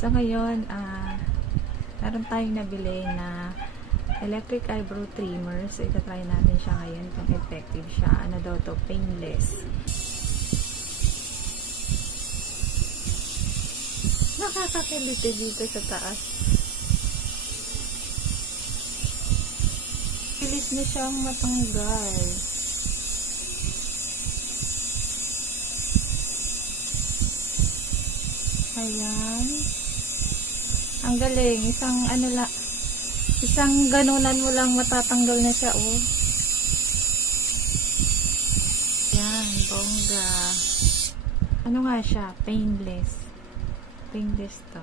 So ngayon, meron tayong nabili na electric eyebrow trimmer. So itatry natin siya ngayon kung effective siya. Ano daw to? Painless. Nakakakiliti dito sa taas. Bilis na siyang matanggal. Ayan. Ang galing. Isang ganunan mo lang matatanggal na siya, oh. Ayan, bongga. Ano nga siya? Painless. Painless to.